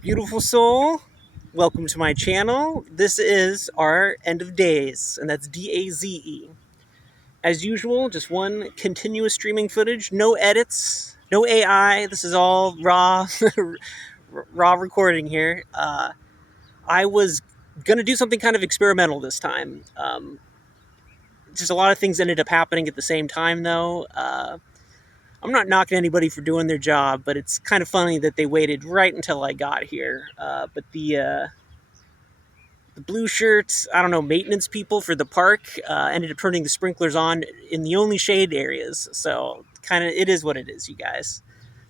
Beautiful soul, welcome to my channel. This is our end of days, and that's DAZE. As usual, just one continuous streaming footage, no edits, no AI. This is all raw, raw recording here. I was gonna do something kind of experimental this time. Just a lot of things ended up happening at the same time, though. I'm not knocking anybody for doing their job, but it's kind of funny that they waited right until I got here. But the blue shirts, I don't know, maintenance people for the park ended up turning the sprinklers on in the only shade areas. So kind of, it is what it is, you guys.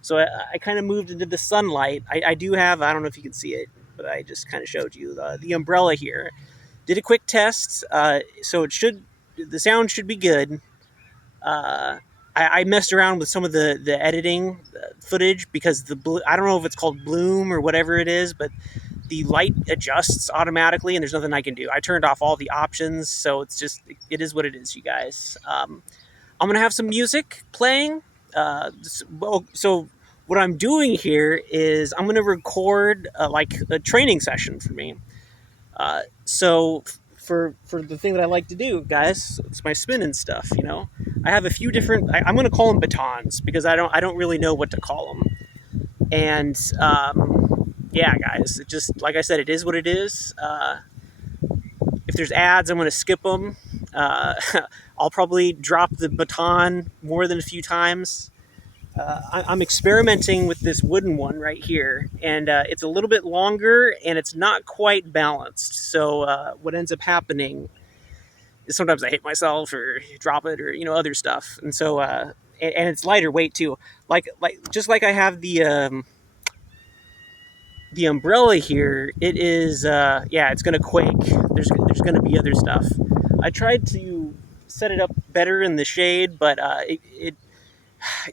So I kind of moved into the sunlight. I do have, I don't know if you can see it, but I just kind of showed you the umbrella here. Did a quick test, so the sound should be good. Uh, I messed around with some of the editing footage because I don't know if it's called bloom or whatever it is, but the light adjusts automatically and there's nothing I can do. I turned off all the options, so it is what it is, you guys. I'm gonna have some music playing. So what I'm doing here is I'm gonna record like a training session for me. So for the thing that I like to do, guys, it's my spinning stuff. I have a few different. I'm gonna call them batons because I don't really know what to call them. And yeah, guys, it just like I said, it is what it is. If there's ads, I'm going to skip them. Uh, I'll probably drop the baton more than a few times. I'm experimenting with this wooden one right here, and it's a little bit longer and it's not quite balanced. So what ends up happening is sometimes I hit myself or drop it or other stuff, and so and it's lighter weight too. Like just like I have the umbrella here, it is yeah, it's gonna quake. There's gonna be other stuff. I tried to set it up better in the shade, but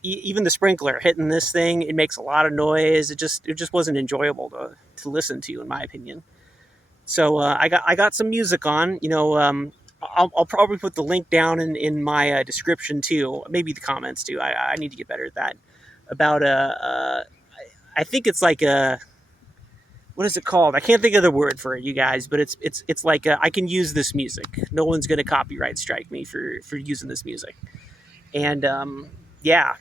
even the sprinkler hitting this thing, it makes a lot of noise. It just wasn't enjoyable to listen to, in my opinion. So I got some music on. I'll probably put the link down in my description too, maybe the comments too. I need to get better at that. About I think it's like a what is it called? I can't think of the word for it, you guys. But it's like I can use this music. No one's gonna copyright strike me for using this music. And yeah,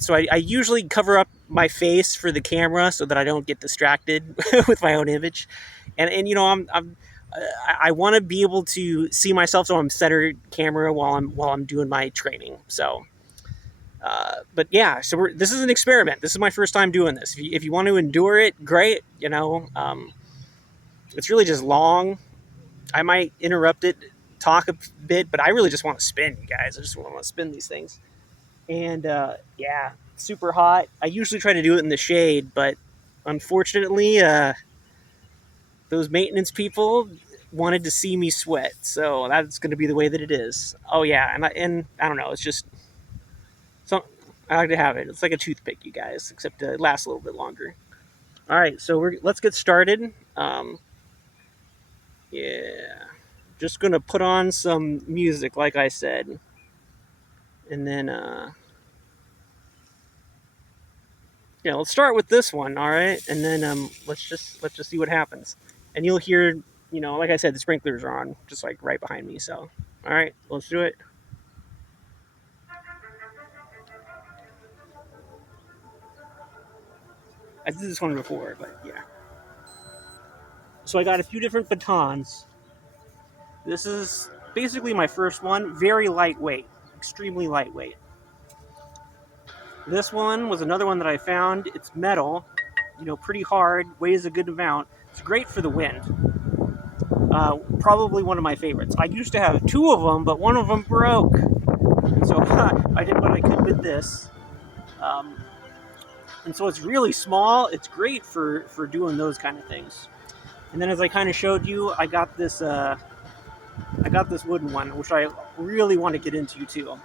so I usually cover up my face for the camera so that I don't get distracted with my own image. And I want to be able to see myself, so I'm center camera while I'm doing my training. So but yeah, so this is an experiment. This is my first time doing this. If you want to endure it, great. It's really just long. I might interrupt it, talk a bit, but I really just want to spin, you guys. I just want to spin these things. And yeah, super hot. I usually try to do it in the shade, but unfortunately, those maintenance people wanted to see me sweat, so that's going to be the way that it is. Oh yeah, and I don't know. It's just so I like to have it. It's like a toothpick, you guys, except it lasts a little bit longer. All right, so let's get started. Yeah, just gonna put on some music, like I said, and then yeah, let's start with this one. All right, and then let's just see what happens. And you'll hear, like I said, the sprinklers are on, just like right behind me. So, all right, let's do it. I did this one before, but yeah. So I got a few different batons. This is basically my first one. Very lightweight, extremely lightweight. This one was another one that I found. It's metal, pretty hard, weighs a good amount. It's great for the wind. Probably one of my favorites. I used to have two of them, but one of them broke. So I did what I could with this. Um, and so it's really small. It's great for doing those kind of things. And then, as I kind of showed you, I got this wooden one, which I really want to get into too.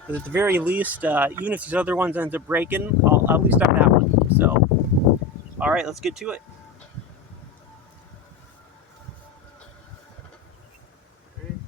Because at the very least, even if these other ones end up breaking, I'll at least have that one. So, all right, let's get to it. All right.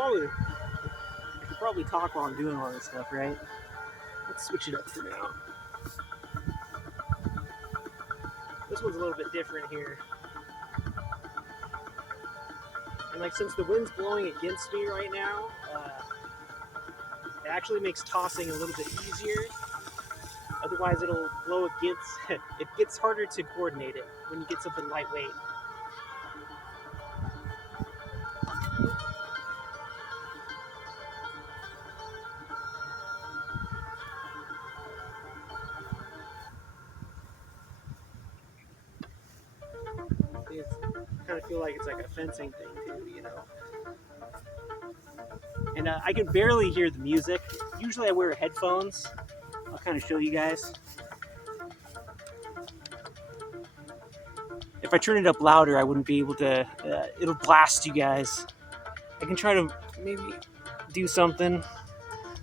I could probably talk while I'm doing all this stuff, right? Let's switch it up for now. This one's a little bit different here. And like since the wind's blowing against me right now, it actually makes tossing a little bit easier. Otherwise, it'll blow against. It gets harder to coordinate it when you get something lightweight. It's kind of feel like it's like a fencing thing too, you know. And I can barely hear the music. Usually, I wear headphones. I'll kind of show you guys. If I turn it up louder, I wouldn't be able to. It'll blast you guys. I can try to maybe do something.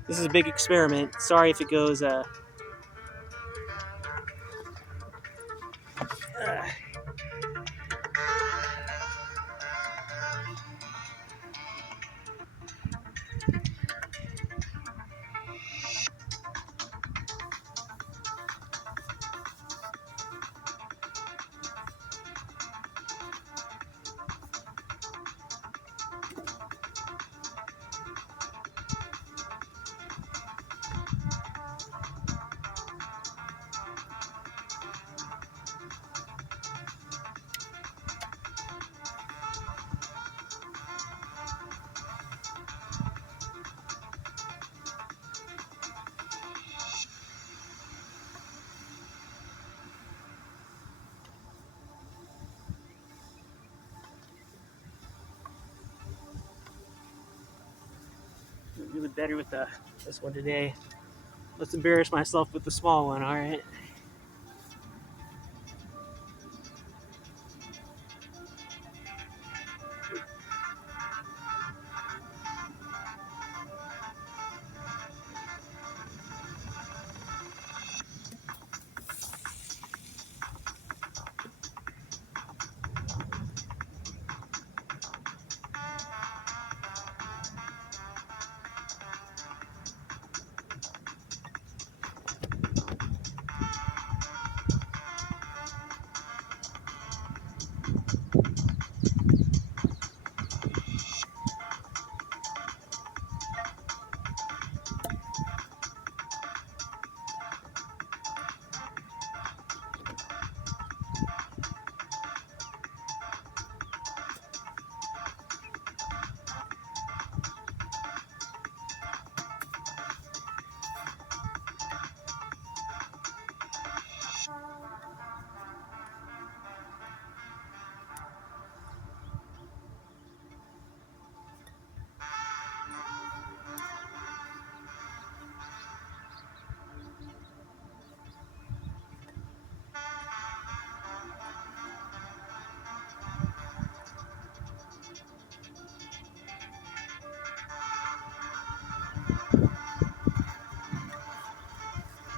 This is a big experiment. Sorry if it goes. Doing better with this one today. Let's embarrass myself with the small one. All right.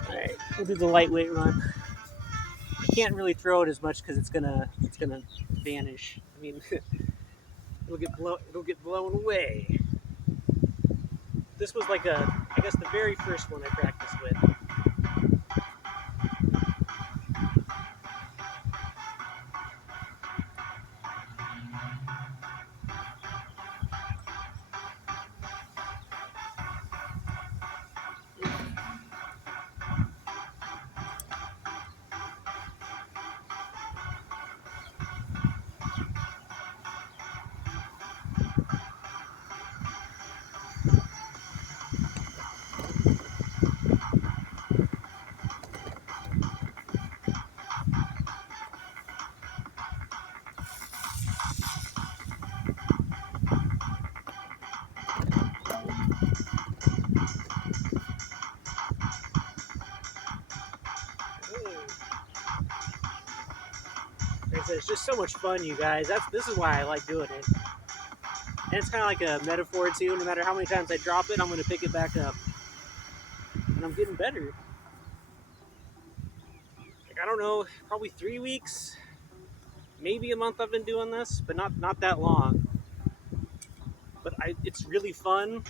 All right. We'll do the lightweight run. I can't really throw it as much because it's gonna vanish. I mean, it'll get blown away. This was like I guess the very first one I practiced with. Like I said, it's just so much fun, you guys. This is why I like doing it. And it's kind of like a metaphor too. No matter how many times I drop it, I'm going to pick it back up, and I'm getting better. Like I don't know, probably 3 weeks, maybe a month. I've been doing this, but not that long. but it's really fun,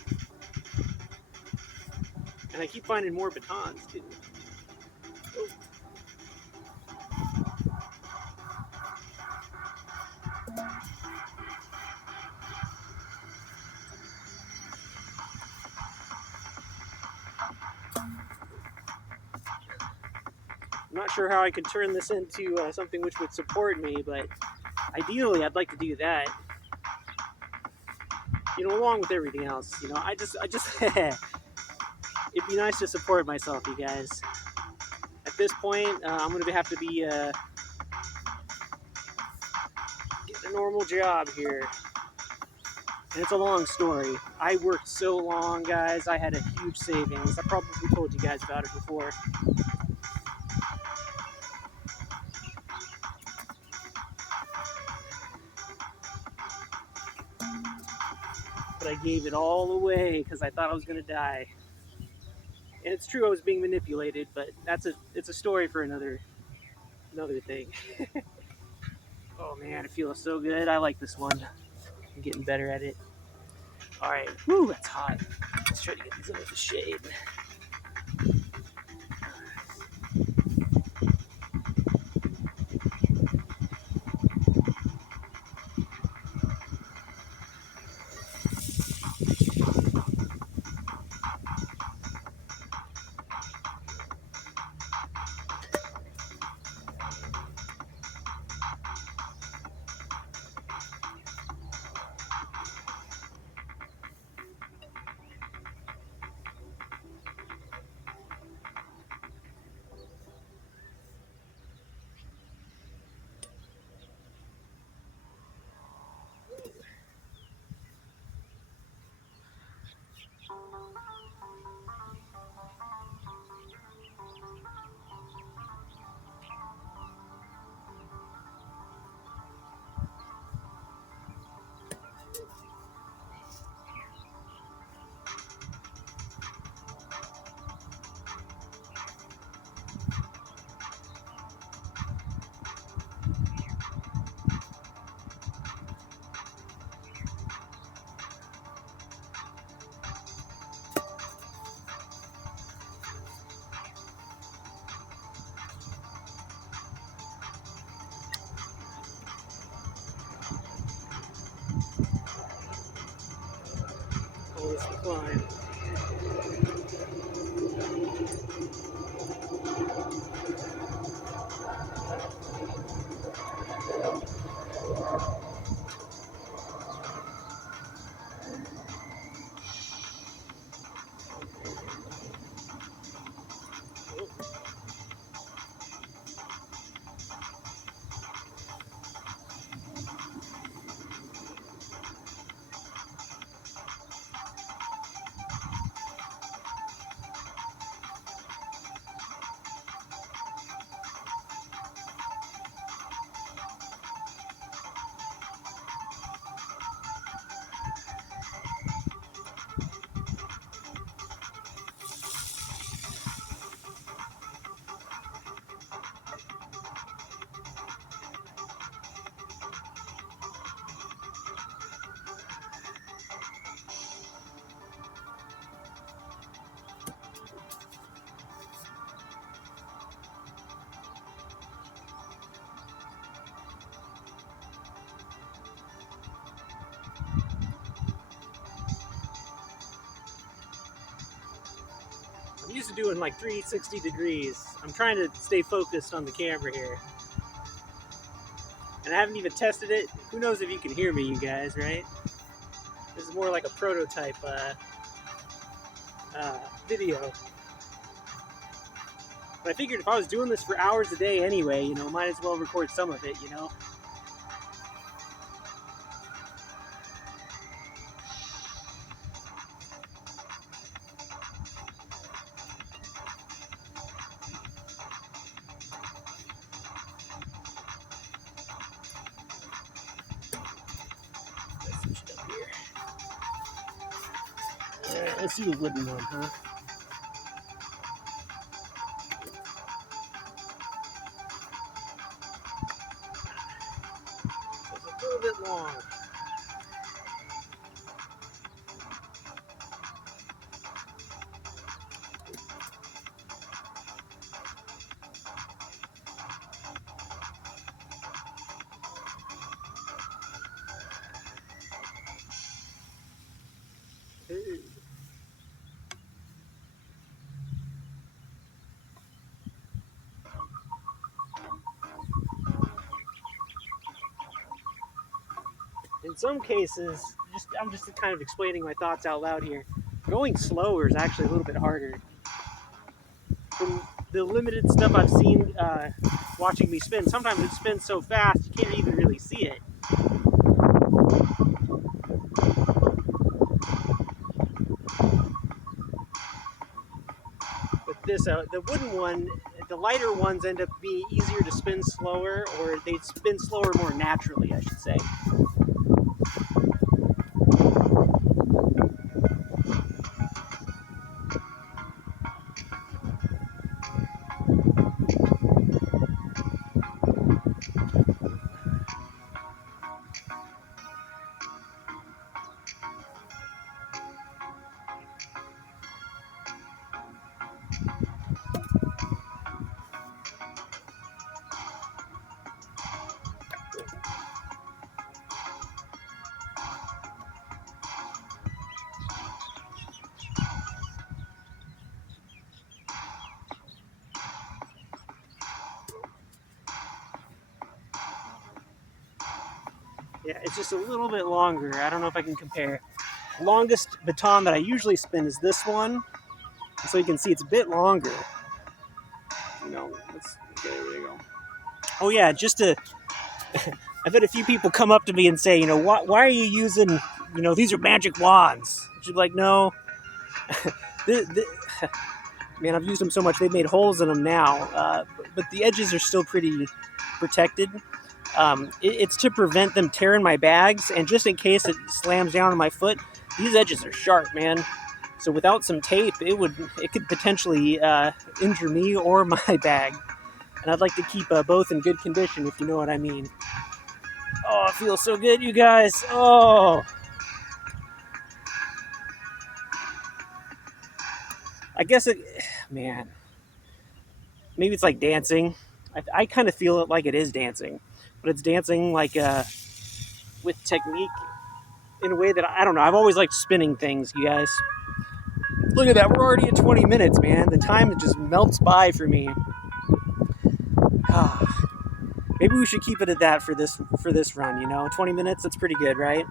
and I keep finding more batons too. Oh. I'm not sure how I could turn this into something which would support me, but ideally I'd like to do that. You know, along with everything else. You know, I just it'd be nice to support myself, you guys. At this point, I'm gonna have to be getting a normal job here. And it's a long story. I worked so long, guys. I had a huge savings. I probably told you guys about it before. But I gave it all away because I thought I was gonna die. And it's true I was being manipulated, but it's a story for another thing. Oh man, it feels so good. I like this one. I'm getting better at it. All right, woo, that's hot. Let's try to get these under the shade. Oh, this is fine. I'm used to doing like 360 degrees. I'm trying to stay focused on the camera here. And I haven't even tested it. Who knows if you can hear me, you guys, right? This is more like a prototype video. But I figured if I was doing this for hours a day anyway, you know, might as well record some of it, you know? Let's switch it up here. Alright, let's do the wooden one, huh? So it's a little bit long. in some cases, I'm just kind of explaining my thoughts out loud here. Going slower is actually a little bit harder. From the limited stuff I've seen watching me spin, sometimes it spins so fast you can't even really see it. But this, the wooden one, the lighter ones end up being easier to spin slower, or they spin slower more naturally, I should say. Yeah, it's just a little bit longer. I don't know if I can compare. The longest baton that I usually spin is this one, so you can see it's a bit longer. You know, there we go. Oh yeah, just to, I've had a few people come up to me and say, why are you using, these are magic wands? She's like, no, man, I've used them so much they've made holes in them now, but the edges are still pretty protected. It's to prevent them tearing my bags, and just in case it slams down on my foot, these edges are sharp, man. So without some tape, it could potentially injure me or my bag. And I'd like to keep both in good condition, if you know what I mean. Oh, it feels so good, you guys. Oh, I guess man, maybe it's like dancing. I kind of feel it like it is dancing, but it's dancing like with technique in a way that I don't know. I've always liked spinning things, you guys. Look at that. We're already at 20 minutes, man. The time just melts by for me. Maybe we should keep it at that for this run, 20 minutes, that's pretty good, right?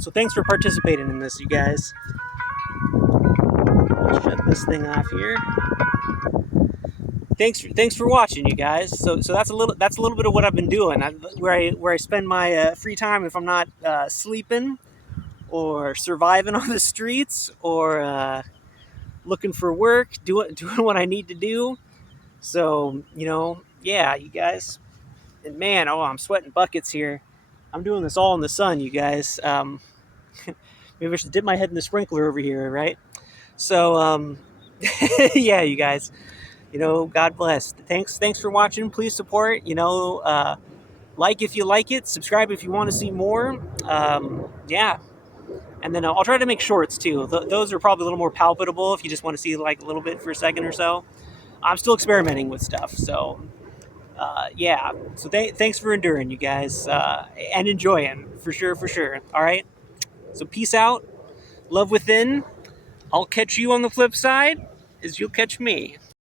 So thanks for participating in this, you guys. I'll shut this thing off here. Thanks for watching, you guys. So that's a little bit of what I've been doing. Where I spend my free time if I'm not sleeping or surviving on the streets or looking for work, doing what I need to do. So yeah, you guys. And man, I'm sweating buckets here. I'm doing this all in the sun, you guys. Maybe I should dip my head in the sprinkler over here, right? So yeah, you guys. God bless. Thanks for watching. Please support. Like if you like it, subscribe if you want to see more. Yeah, and then I'll try to make shorts too. Those are probably a little more palpable if you just want to see like a little bit for a second or so. I'm still experimenting with stuff, so yeah. So thanks for enduring, you guys, and enjoying for sure. All right. So peace out. Love within. I'll catch you on the flip side as you'll catch me.